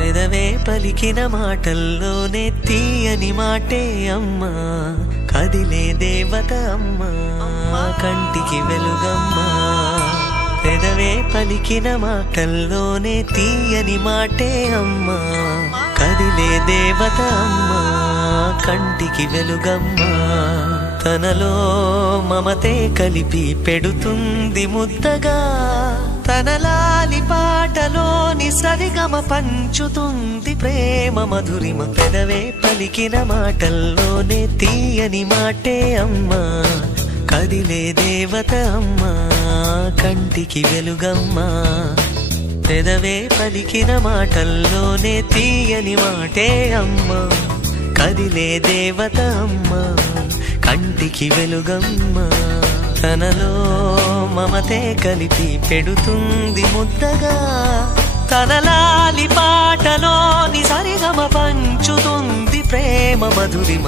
పెదవే పలికిన మాటల్లోనే తీయని మాటే అమ్మా, కదిలే దేవత అమ్మా, కంటికి వెలుగమ్మా. పెదవే పలికిన మాటల్లోనే తీయని మాటే అమ్మా, కదిలే దేవత అమ్మా, కంటికి వెలుగమ్మా. తనలో మమతే కలిపి పెడుతుంది ముద్దగా, తన లాలి పాటలోని సరిగమ పంచుతుంది ప్రేమ మధురిమ. పెదవే పలికిన మాటల్లోనే తీయని మాటే అమ్మా, కదిలే దేవత అమ్మా, కంటికి వెలుగమ్మా. పెదవే పలికిన మాటల్లోనే తీయని మాటే అమ్మా, కదిలే దేవత అమ్మా, కంటికి వెలుగమ్మా. తనలో మమతే కలిపి పెడుతుంది ముద్దగా, తన లాలి పాటలోని సరిగమ పంచుతుంది ప్రేమ మధురిమ.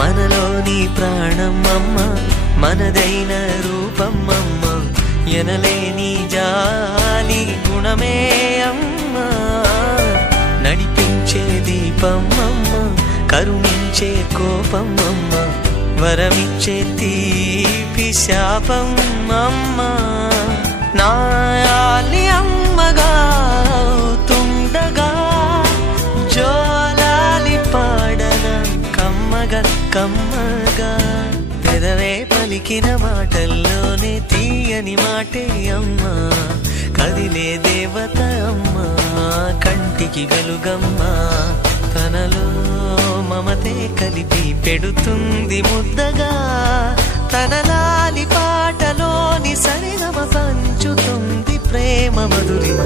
మనలోని ప్రాణం అమ్మ, మనదైన రూపం అమ్మ, ఎనలేని జాలి గుణమే అమ్మ. నడిపించే దీపం అమ్మ, కరుణించే కోపం అమ్మ, వరమిచ్చే తీపి శాపం అమ్మ. నాయాలి అమ్మగా అవుతుండగా, జోలాలి పాడన కమ్మగా కమ్మగా. పెదవే పలికిన మాటల్లోనే తీయని మాటే అమ్మా, కదిలే దేవత అమ్మా, కంటికి వెలుగమ్మా. తనలో మమతే కలిపి పెడుతుంది ముద్దగా, తన లాలి పాటలోని సరిగమ పంచుతుంది ప్రేమ మధురిమ.